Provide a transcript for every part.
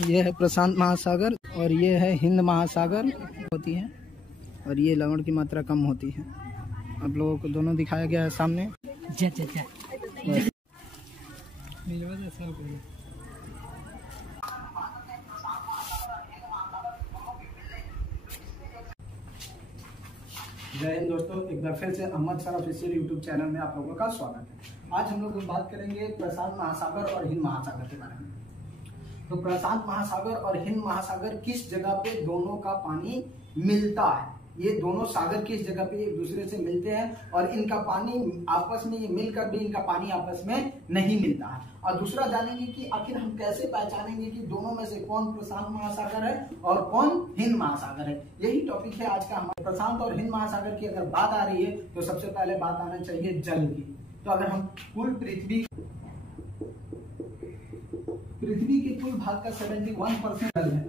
ये है प्रशांत महासागर और ये है हिंद महासागर होती है, और ये लवण की मात्रा कम होती है। आप लोगों को दोनों दिखाया गया है सामने। जय हिंद दोस्तों, एक बार फिर से Ahmed sir official YouTube channel में आप लोगों का स्वागत है। आज हम लोग बात करेंगे प्रशांत महासागर और हिंद महासागर के बारे में। तो प्रशांत महासागर और हिंद महासागर किस जगह पे दोनों का पानी मिलता है, ये दोनों सागर किस जगह पे एक दूसरे से मिलते हैं और इनका पानी आपस में मिलकर भी इनका पानी आपस में नहीं मिलता है। और दूसरा जानेंगे कि आखिर हम कैसे पहचानेंगे कि दोनों में से कौन प्रशांत महासागर है और कौन हिंद महासागर है। यही टॉपिक है आज का हमारे। प्रशांत और हिंद महासागर की अगर बात आ रही है तो सबसे पहले बात आना चाहिए जल की। तो अगर हम कुल पृथ्वी के कुल भाग का 71% जल है।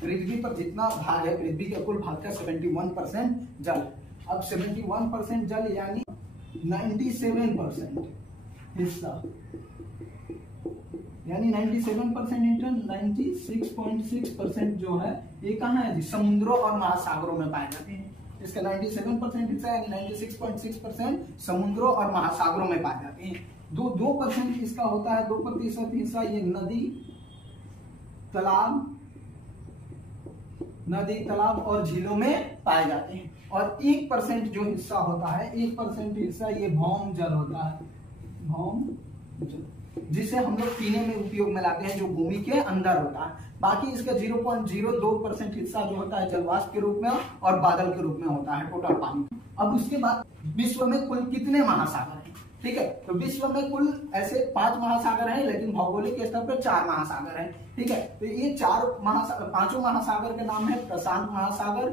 पृथ्वी पर जितना भाग है, पृथ्वी के कुल भाग का 71% जल। अब 71% जल यानी 97% हिस्सा, यानी 97% इंटर 96.6% जो है ये कहाँ है जी? समुद्रों और महासागरों में पाए जाते हैं। इसका 97% हिस्सा यानी 96.6% समुद्रों और महासागरों में पाए जाते हैं। 2% इसका होता है, 2% हिस्सा ये नदी तालाब और झीलों में पाए जाते हैं। और 1% जो हिस्सा होता है, 1% हिस्सा ये भौम जल होता है, भौम जल, जिसे हम लोग पीने में उपयोग में लाते हैं, जो भूमि के अंदर होता है। बाकी इसका 0.02% हिस्सा जो होता है जलवाष्प के रूप में और बादल के रूप में होता है टोटल पानी। अब उसके बाद विश्व में कुल कितने महासागर हैं? ठीक है, तो विश्व में कुल ऐसे 5 महासागर हैं, लेकिन भौगोलिक स्तर पर 4 महासागर हैं। ठीक है, तो ये 5 महासागर के नाम है प्रशांत महासागर,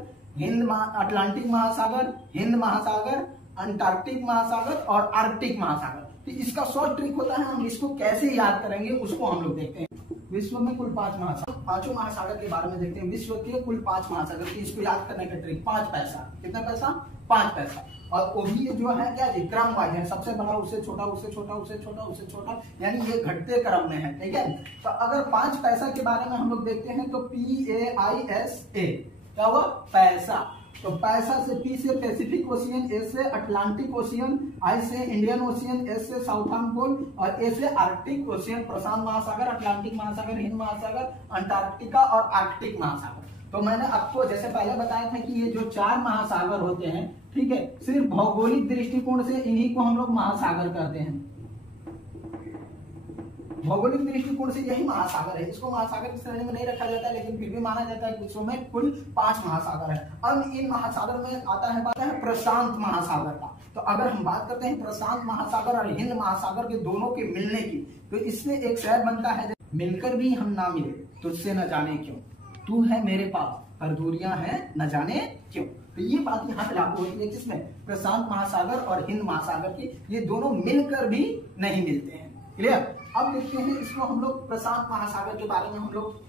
अटलांटिक महासागर, हिंद महासागर, अंटार्कटिक महासागर और आर्कटिक महासागर। तो इसका शॉर्ट ट्रिक होता है, हम इसको कैसे याद करेंगे उसको हम लोग देखते हैं। विश्व में कुल 5 महासागर, 5 महासागर के बारे में देखते हैं। विश्व के कुल 5 महासागर की इसको याद करने का ट्रिक 5 पैसा। कितना पैसा? 5 पैसा। और वो भी जो है क्या जी? क्रम वाइज है, सबसे बड़ा उससे छोटा, उससे छोटा, उससे छोटा, उससे छोटा, यानी ये घटते क्रम में है। ठीक है, तो अगर 5 पैसा के बारे में हम लोग देखते हैं तो PAISA क्या हुआ? पैसा। तो पैसा से P से पैसिफिक ओशियन, S से अटलांटिक ओशियन, I से इंडियन ओशियन, S से साउथर्न पोल और A से आर्कटिक ओशियन। प्रशांत महासागर, अटलांटिक महासागर, हिंद महासागर, अंटार्कटिका और आर्कटिक महासागर। तो मैंने आपको जैसे पहले बताया था कि ये जो 4 महासागर होते हैं, ठीक है, सिर्फ भौगोलिक दृष्टिकोण से इन्हीं को हम लोग महासागर कहते हैं। भौगोलिक दृष्टिकोण से यही महासागर है। इसको महासागर की श्रेणी में नहीं रखा जाता है, लेकिन फिर भी माना जाता है कि विश्व में कुल 5 महासागर है। अब इन महासागर में आता है प्रशांत महासागर का। तो अगर हम बात करते हैं प्रशांत महासागर और हिंद महासागर के दोनों के मिलने की, तो इसमें एक शेर बनता है, मिलकर भी हम ना मिले तुझसे न जाने क्यों, तू है मेरे पास पर दूरियां हैं न जाने क्यों। तो ये बात यहाँ पे लागू होती है किसमें? प्रशांत महासागर और हिंद महासागर की। ये दोनों मिलकर भी नहीं मिलते हैं। क्लियर? अब देखते हैं इसको हम लोग प्रशांत महासागर के बारे में हम लोग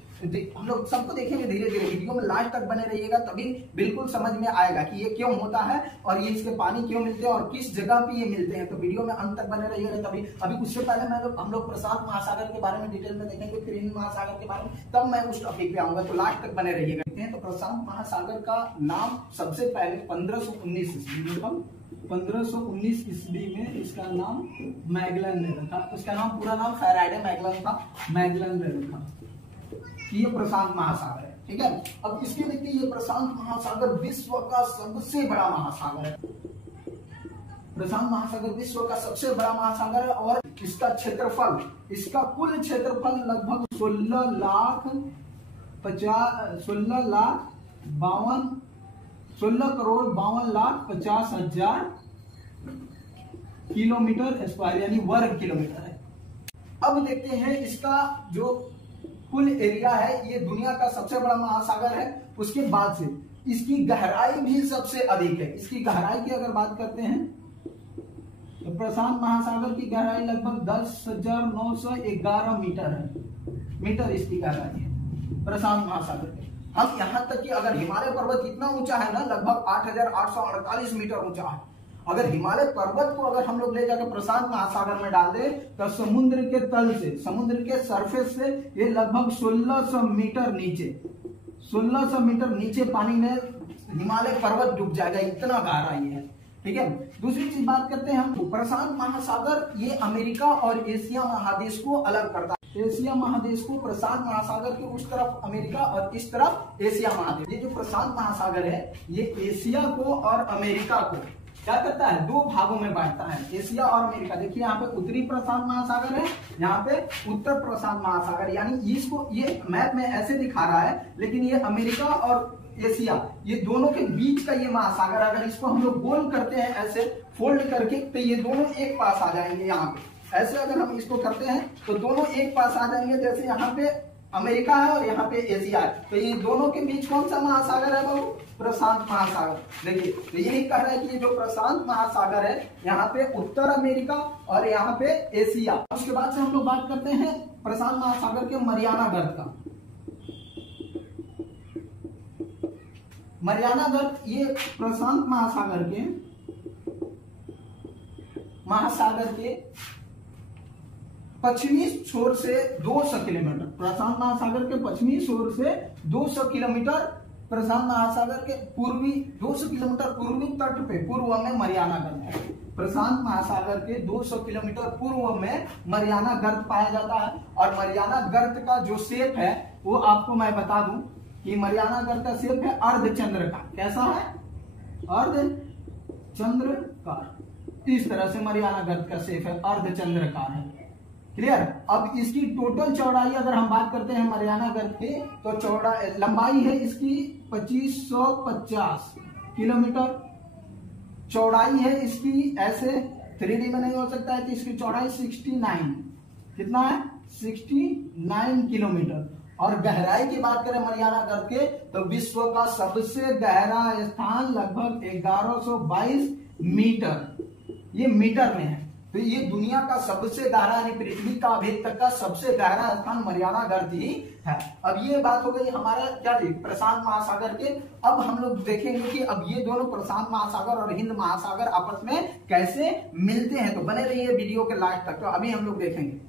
सबको देखेंगे धीरे धीरे। वीडियो में लास्ट तक बने रहिएगा, तभी बिल्कुल समझ में आएगा कि ये क्यों होता है और ये इसके पानी क्यों मिलते हैं और किस जगह पे ये मिलते हैं। तो वीडियो में अंत तक बने रहिएगा तभी। अभी उससे पहले हम लोग प्रशांत महासागर के बारे में डिटेल में देखेंगे, फिर हिंद महासागर के बारे में, तब मैं उस टॉपिक पे आऊंगा। तो लास्ट तक बने रहिएगा। तो प्रशांत महासागर का नाम सबसे पहले 1519 ईस्वी में इसका नाम मैगलन ने रखा। उसका नाम पूरा नाम फैराडे मैगलन था। मैगलन ने रखा ये प्रशांत महासागर है। ठीक है, अब इसके देखिए ये प्रशांत महासागर विश्व का सबसे बड़ा महासागर है। प्रशांत महासागर विश्व का सबसे बड़ा महासागर है और इसका क्षेत्रफल, इसका कुल क्षेत्रफल लगभग 16,52,50,000 किलोमीटर स्क्वायर यानी वर्ग किलोमीटर है। अब देखते हैं इसका जो कुल एरिया है, ये दुनिया का सबसे बड़ा महासागर है। उसके बाद से इसकी गहराई भी सबसे अधिक है। इसकी गहराई की अगर बात करते हैं तो प्रशांत महासागर की गहराई लगभग 10,911 मीटर है। मीटर इसकी गहराई है प्रशांत महासागर की। हम यहाँ तक कि अगर हिमालय पर्वत इतना ऊंचा है ना, लगभग 8,848 मीटर ऊंचा है। अगर हिमालय पर्वत को अगर हम लोग ले जाकर प्रशांत महासागर में डाल दे तो समुद्र के तल से, समुद्र के सरफेस से ये लगभग 1600 मीटर नीचे, 1600 मीटर नीचे पानी में हिमालय पर्वत डूब जाएगा, इतना गहरा ये है। ठीक है, दूसरी चीज बात करते हैं हम, प्रशांत महासागर ये अमेरिका और एशिया महादेश को अलग करता है। एशिया महादेश को प्रशांत महासागर के उस तरफ अमेरिका और इस तरफ एशिया महादेश। ये जो प्रशांत महासागर है ये एशिया को और अमेरिका को क्या करता है, दो भागों में बांटता है, एशिया और अमेरिका। देखिए यहाँ पे उत्तरी प्रशांत महासागर है, यहाँ पे उत्तर प्रशांत महासागर, यानी इसको ये मैप में ऐसे दिखा रहा है, लेकिन ये अमेरिका और एशिया ये दोनों के बीच का ये महासागर, अगर इसको हम लोग गोल करते हैं ऐसे फोल्ड करके तो ये दोनों एक पास आ जाएंगे। यहाँ पे ऐसे अगर हम इसको करते हैं तो दोनों एक पास आ जाएंगे, जैसे यहाँ पे अमेरिका है और यहाँ पे एशिया है, तो ये दोनों के बीच कौन सा महासागर है बाबू, प्रशांत महासागर। देखिए तो यही कह रहा है कि ये जो प्रशांत महासागर है यहाँ पे उत्तर अमेरिका और यहाँ पे एशिया। उसके बाद से हम लोग बात करते हैं प्रशांत महासागर के मरियाना गर्त का। मरियाना गर्त ये प्रशांत महासागर के पश्चिमी छोर से 200 किलोमीटर, प्रशांत महासागर के पश्चिमी छोर से 200 किलोमीटर, प्रशांत महासागर के पूर्वी 200 किलोमीटर पूर्वी तट पे पूर्व में मरियाना गर्त है। प्रशांत महासागर के 200 किलोमीटर पूर्व में मरियाना गर्त पाया जाता है। और मरियाना गर्त का जो शेप है वो आपको मैं बता दूं कि मरियाना गर्त का शेप है अर्धचंद्राकार। कैसा है, अर्धचंद्राकार। इस तरह से मरियाना गर्त का शेप है, अर्धचंद्राकार है। क्लियर। अब इसकी टोटल चौड़ाई अगर हम बात करते हैं मरियाना गर्त की तो लंबाई है इसकी 2550 किलोमीटर, चौड़ाई है इसकी ऐसे 3D में नहीं हो सकता है कि इसकी चौड़ाई 69, कितना है 69 किलोमीटर। और गहराई की बात करें मरियाना गर्त के तो विश्व का सबसे गहरा स्थान लगभग 1122 मीटर, ये मीटर में है। तो ये दुनिया का सबसे गहरा यानी पृथ्वी का अभी तक का सबसे गहरा स्थान मरियाना गर्त ही है। अब ये बात हो गई हमारा क्या जी प्रशांत महासागर के। अब हम लोग देखेंगे कि अब ये दोनों प्रशांत महासागर और हिंद महासागर आपस में कैसे मिलते हैं, तो बने रहिए वीडियो के लास्ट तक। तो अभी हम लोग देखेंगे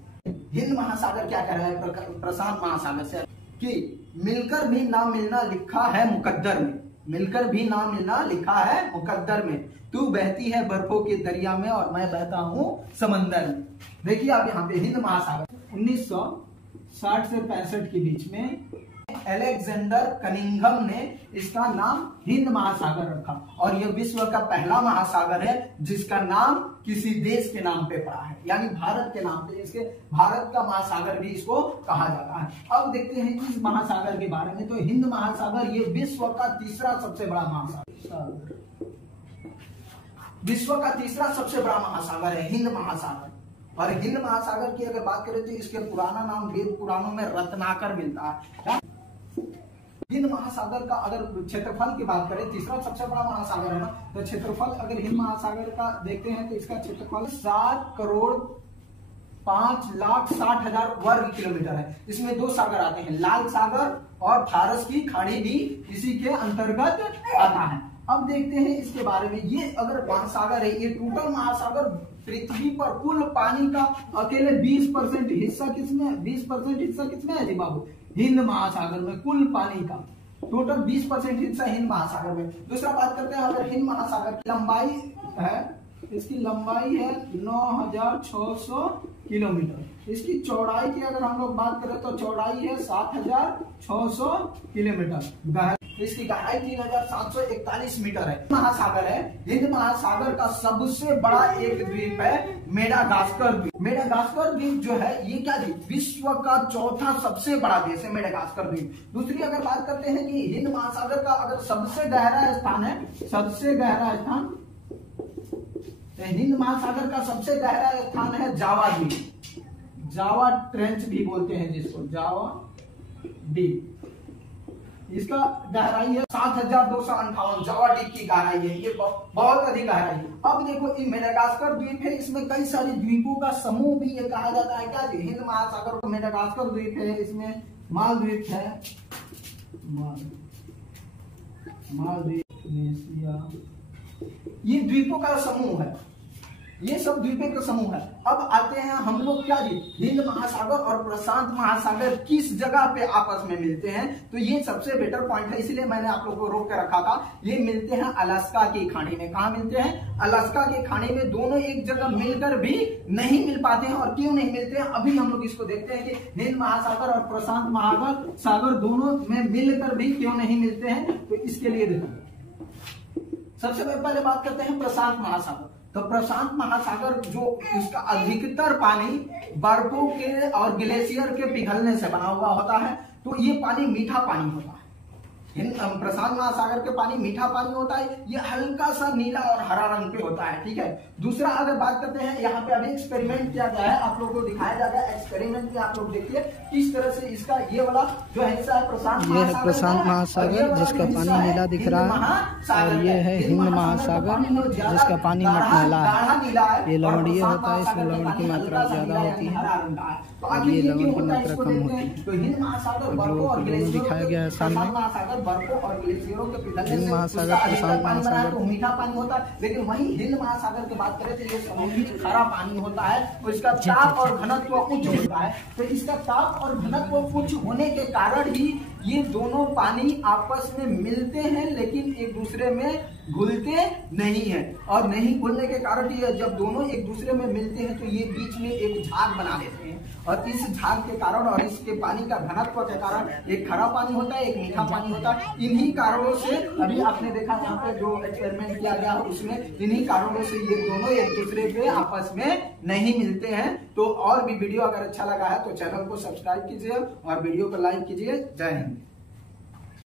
हिंद महासागर क्या कह रहा है प्रशांत महासागर से कि मिलकर भी ना मिलना लिखा है मुकद्दर में, मिलकर भी ना मिलना लिखा है मुकद्दर में, तू बहती है बर्फों के दरिया में और मैं बहता हूँ समंदर में। देखिए आप यहाँ पे हिंद महासागर 1960 से 65 के बीच में अलेक्जेंडर कनिंघम ने इसका नाम हिंद महासागर रखा। और यह विश्व का पहला महासागर है जिसका नाम किसी देश के नाम पे पड़ा है, यानी भारत के नाम पे, इसके भारत का महासागर भी इसको कहा जाता है। अब देखते हैं इस महासागर के बारे में। तो हिंद महासागर ये विश्व का तीसरा सबसे बड़ा महासागर, विश्व का तीसरा सबसे बड़ा महासागर है हिंद महासागर। और हिंद महासागर की अगर बात करें तो इसके पुराना नाम वेद पुराणों में रत्नाकर मिलता है। हिंद महासागर का अगर क्षेत्रफल की बात करें, तीसरा सबसे बड़ा महासागर है ना, तो क्षेत्रफल अगर हिंद महासागर का देखते हैं तो इसका क्षेत्रफल 7,05,60,000 वर्ग किलोमीटर है। इसमें दो सागर आते हैं, लाल सागर और फारस की खाड़ी भी इसी के अंतर्गत आता है। अब देखते हैं इसके बारे में। ये अगर महासागर है, ये टोटल महासागर पृथ्वी पर कुल पानी का अकेले 20% हिस्सा किसमें, 20% हिस्सा किसमें है जी बाबू, हिंद महासागर में। कुल पानी का टोटल 20% हिस्सा हिंद महासागर में। दूसरा बात करते हैं अगर हिंद महासागर की लंबाई है, इसकी लंबाई है 9,600 किलोमीटर। इसकी चौड़ाई की अगर हम लोग बात करें तो चौड़ाई है 7,600 किलोमीटर। इसकी गहराई 3,741 मीटर है। महासागर है, हिंद महासागर का सबसे बड़ा एक द्वीप है मेडागास्कर द्वीप। मेडागास्कर द्वीप जो है ये क्या जी विश्व का चौथा सबसे बड़ा देश है मेडागास्कर द्वीप। दूसरी अगर बात करते हैं कि हिंद महासागर का अगर सबसे गहरा स्थान है, सबसे गहरा स्थान हिंद महासागर का सबसे गहरा स्थान है जावा द्वीप, जावा ट्रेंच भी बोलते हैं जिसको, जावा द्वीप। इसका गहराई है 7,258, जावा द्वीप की गहराई है, ये बहुत अधिक गहराई है। अब देखो ये मेडागास्कर द्वीप है, इसमें कई सारे द्वीपों का समूह भी ये कहा जाता है क्या जी हिंद महासागर को। मेडागास्कर द्वीप है, इसमें मालद्वीप है, मालद्वीप, ये द्वीपों का समूह है, ये सब द्वीपों का समूह है। अब आते हैं हम लोग क्या जी, हिंद महासागर और प्रशांत महासागर किस जगह पे आपस में मिलते हैं। तो ये सबसे बेटर पॉइंट है, इसलिए मैंने आप लोगों को रोक के रखा था। ये मिलते हैं अलास्का की खाड़ी में। कहा मिलते हैं? अलास्का की खाड़ी में। दोनों एक जगह मिलकर भी नहीं मिल पाते हैं। और क्यों नहीं मिलते हैं, अभी हम लोग इसको देखते हैं कि हिंद महासागर और प्रशांत महासागर दोनों में मिलकर भी क्यों नहीं मिलते हैं। तो इसके लिए देखो, सबसे पहले बात करते हैं प्रशांत महासागर। तो प्रशांत महासागर जो इसका अधिकतर पानी बर्फों के और ग्लेशियर के पिघलने से बना हुआ होता है। तो ये पानी मीठा पानी होता है। प्रशांत महासागर के पानी मीठा पानी होता है। ये हल्का सा नीला और हरा रंग पे होता है, ठीक है। दूसरा अगर बात करते हैं, यहाँ पे अभी एक्सपेरिमेंट किया गया है, आप लोगों को दिखाया जा रहा है एक्सपेरिमेंट में। आप लोग देखिए किस तरह से इसका ये वाला जो हिस्सा है प्रशांत महासागर जिसका पानी नीला दिख रहा है, और ये है हिंद महासागर जिसका पानी मटमैला है। ये लवणीय होता है, इसमें लवण की मात्रा ज्यादा होती है, ये लवण की मात्रा कम होती है। तो हिंद महासागर बर्फों और दोनों दिखाया गया है सामने। बर्फों और ग्लेशियरों के पिघलने हिंद से महासागर, अधिकतर पानी बना है, तो मीठा पानी होता है। लेकिन वहीं हिंद महासागर की बात करें तो ये समुद्री खारा पानी होता है और इसका ताप और घनत्व उच्च होता है। तो इसका ताप और घनत्व उच्च होने के कारण ही ये दोनों पानी आपस में मिलते हैं, लेकिन एक दूसरे में घुलते नहीं है। और नहीं घुलने के कारण ये जब दोनों एक दूसरे में मिलते हैं तो ये बीच में एक झाग बना लेते हैं। और इस झाग के कारण और इसके पानी का घनत्व के कारण एक खारा पानी होता है, एक मीठा पानी होता है। इन्हीं कारणों से अभी आपने देखा यहाँ पे जो एक्सपेरिमेंट किया गया उसमें इन्हीं कारणों से ये दोनों एक दूसरे के आपस में नहीं मिलते हैं। तो और भी वीडियो अगर अच्छा लगा है तो चैनल को सब्सक्राइब कीजिए और वीडियो को लाइक कीजिए। जय हिंद।